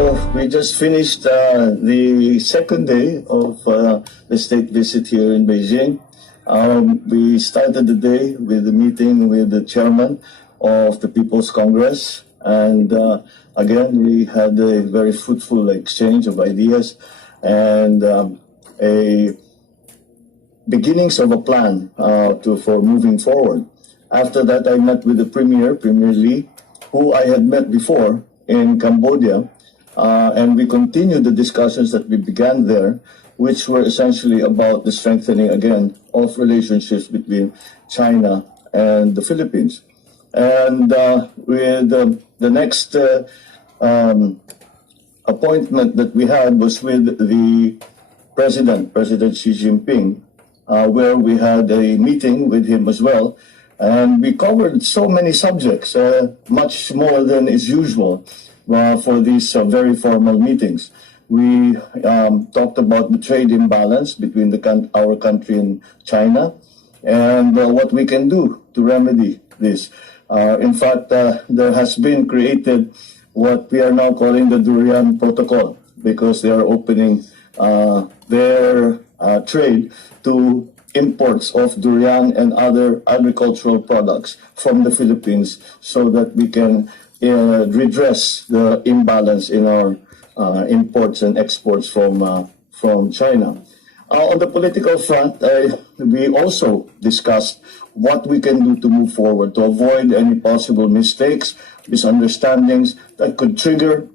We just finished the second day of the state visit here in Beijing. We started the day with a meeting with the chairman of the People's Congress, and again we had a very fruitful exchange of ideas and a beginnings of a plan for moving forward. After that, I met with the Premier Lee, who I had met before in Cambodia, and we continued the discussions that we began there, which were essentially about the strengthening again of relationships between China and the Philippines. And with the next appointment that we had was with the President Xi Jinping, where we had a meeting with him as well. And we covered so many subjects, much more than is usual for these very formal meetings. We talked about the trade imbalance between our country and China, and what we can do to remedy this. In fact, there has been created what we are now calling the DURIAN protocol, because they are opening their trade to imports of durian and other agricultural products from the Philippines, so that we can redress the imbalance in our imports and exports from China. On the political front, we also discussed what we can do to move forward to avoid any possible mistakes, misunderstandings that could trigger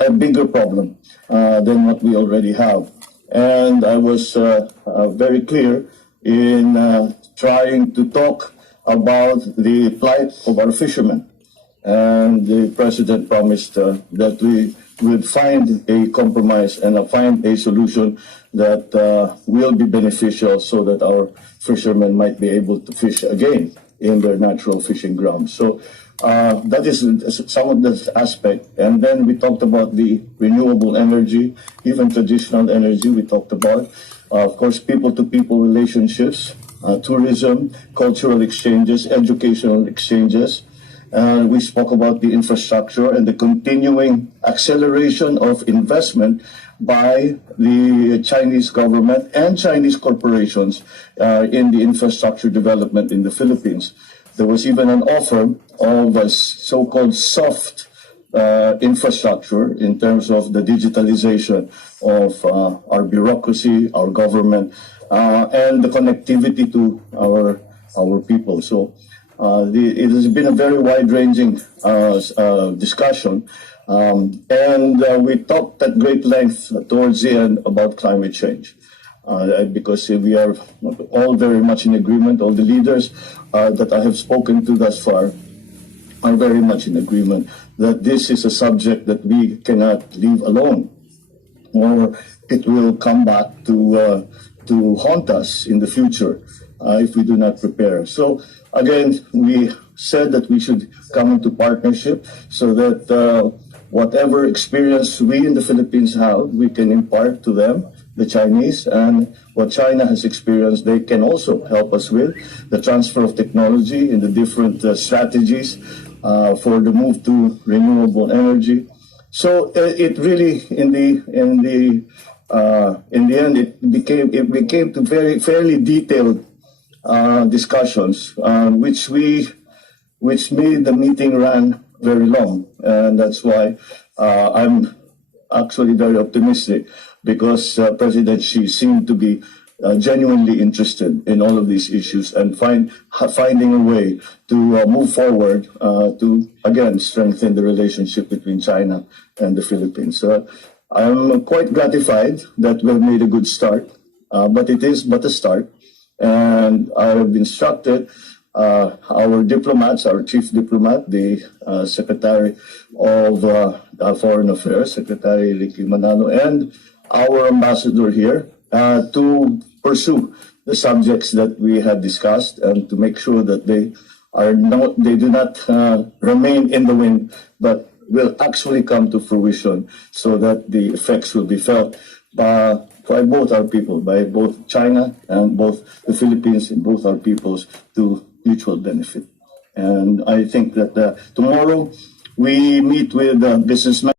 a bigger problem than what we already have. And I was very clear in trying to talk about the plight of our fishermen. And the President promised that we would find a compromise and find a solution that will be beneficial, so that our fishermen might be able to fish again in their natural fishing grounds. So that is some of the aspect. And then we talked about the renewable energy, even traditional energy we talked about. Of course, people-to-people relationships, tourism, cultural exchanges, educational exchanges. We spoke about the infrastructure and the continuing acceleration of investment by the Chinese government and Chinese corporations in the infrastructure development in the Philippines. There was even an offer of a so-called soft infrastructure in terms of the digitalization of our bureaucracy, our government, and the connectivity to our people. So it has been a very wide-ranging discussion, and we talked at great length towards the end about climate change, because we are all very much in agreement. All the leaders that I have spoken to thus far are very much in agreement that this is a subject that we cannot leave alone, or it will come back to haunt us in the future if we do not prepare. So again, we said that we should come into partnership, so that whatever experience we in the Philippines have, we can impart to them, the Chinese, and what China has experienced, they can also help us with the transfer of technology in the different strategies for the move to renewable energy. So it really, in the end, it became to fairly detailed discussions, which made the meeting run very long, and that's why I'm actually very optimistic, because President Xi seemed to be genuinely interested in all of these issues, and finding a way to move forward to again strengthen the relationship between China and the Philippines. So I'm quite gratified that we've made a good start, but it is but a start. And I have instructed our diplomats, our chief diplomat, the Secretary of Foreign Affairs, Secretary Ricky Manano, and our ambassador here to pursue the subjects that we have discussed, and to make sure that they do not remain in the wind, but will actually come to fruition, so that the effects will be felt by both our people, by both China and both the Philippines, and both our peoples, to mutual benefit. And I think that tomorrow we meet with businessmen.